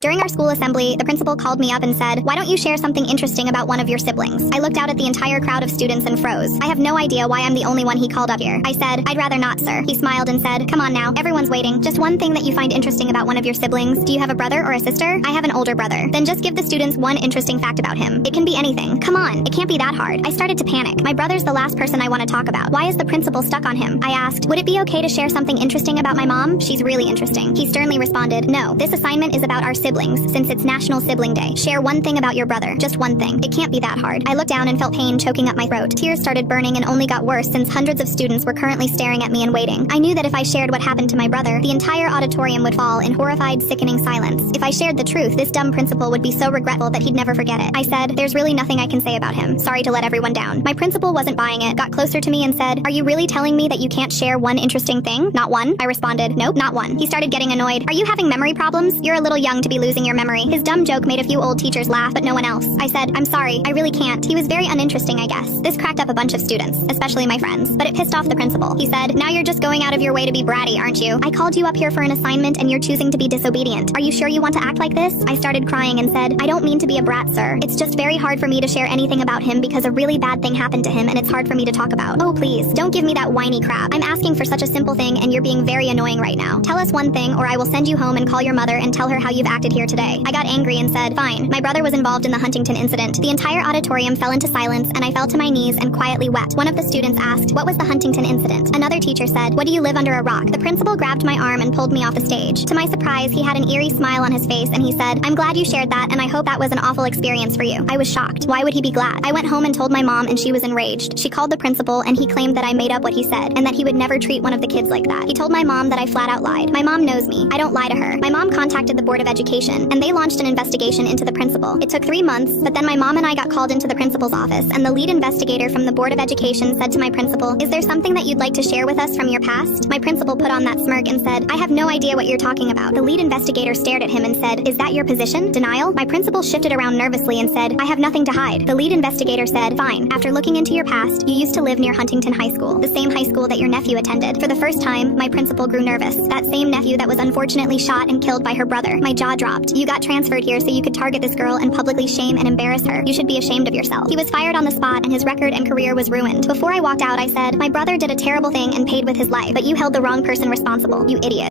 During our school assembly, the principal called me up and said, "Why don't you share something interesting about one of your siblings?" I looked out at the entire crowd of students and froze. I have no idea why I'm the only one he called up here. I said, "I'd rather not, sir." He smiled and said, "Come on now, everyone's waiting. Just one thing that you find interesting about one of your siblings. Do you have a brother or a sister?" "I have an older brother." "Then just give the students one interesting fact about him. It can be anything. Come on, it can't be that hard." I started to panic. My brother's the last person I want to talk about. Why is the principal stuck on him? I asked, "Would it be okay to share something interesting about my mom? She's really interesting." He sternly responded, "No, this assignment is about our siblings, since it's National Sibling Day. Share one thing about your brother. Just one thing. It can't be that hard." I looked down and felt pain choking up my throat. Tears started burning and only got worse since hundreds of students were currently staring at me and waiting. I knew that if I shared what happened to my brother, the entire auditorium would fall in horrified, sickening silence. If I shared the truth, this dumb principal would be so regretful that he'd never forget it. I said, "There's really nothing I can say about him. Sorry to let everyone down." My principal wasn't buying it, got closer to me and said, "Are you really telling me that you can't share one interesting thing? Not one?" I responded, "Nope, not one." He started getting annoyed. "Are you having memory problems? You're a little young to be losing your memory." His dumb joke made a few old teachers laugh, but no one else. I said, "I'm sorry, I really can't." He was very uninteresting, I guess. This cracked up a bunch of students, especially my friends, but it pissed off the principal. He said, "Now you're just going out of your way to be bratty, aren't you? I called you up here for an assignment and you're choosing to be disobedient. Are you sure you want to act like this?" I started crying and said, "I don't mean to be a brat, sir. It's just very hard for me to share anything about him because a really bad thing happened to him and it's hard for me to talk about." "Oh, please, don't give me that whiny crap. I'm asking for such a simple thing and you're being very annoying right now. Tell us one thing or I will send you home and call your mother and tell her how you've acted here today." I got angry and said, "Fine." My brother was involved in the Huntington incident. The entire auditorium fell into silence and I fell to my knees and quietly wept. One of the students asked, "What was the Huntington incident?" Another teacher said, "What, do you live under a rock?" The principal grabbed my arm and pulled me off the stage. To my surprise, he had an eerie smile on his face and he said, "I'm glad you shared that and I hope that was an awful experience for you." I was shocked. Why would he be glad? I went home and told my mom and she was enraged. She called the principal and he claimed that I made up what he said and that he would never treat one of the kids like that. He told my mom that I flat out lied. My mom knows me. I don't lie to her. My mom contacted the Board of Education and they launched an investigation into the principal. It took 3 months, but then my mom and I got called into the principal's office and the lead investigator from the Board of Education said to my principal, "Is there something that you'd like to share with us from your past?" My principal put on that smirk and said, "I have no idea what you're talking about." The lead investigator stared at him and said, "Is that your position? Denial?" My principal shifted around nervously and said, "I have nothing to hide." The lead investigator said, "Fine. After looking into your past, you used to live near Huntington High School, the same high school that your nephew attended." For the first time, my principal grew nervous. That same nephew that was unfortunately shot and killed by her brother. My jaw dropped. "You got transferred here so you could target this girl and publicly shame and embarrass her. You should be ashamed of yourself." He was fired on the spot and his record and career was ruined. Before I walked out, I said, "My brother did a terrible thing and paid with his life, but you held the wrong person responsible, you idiot."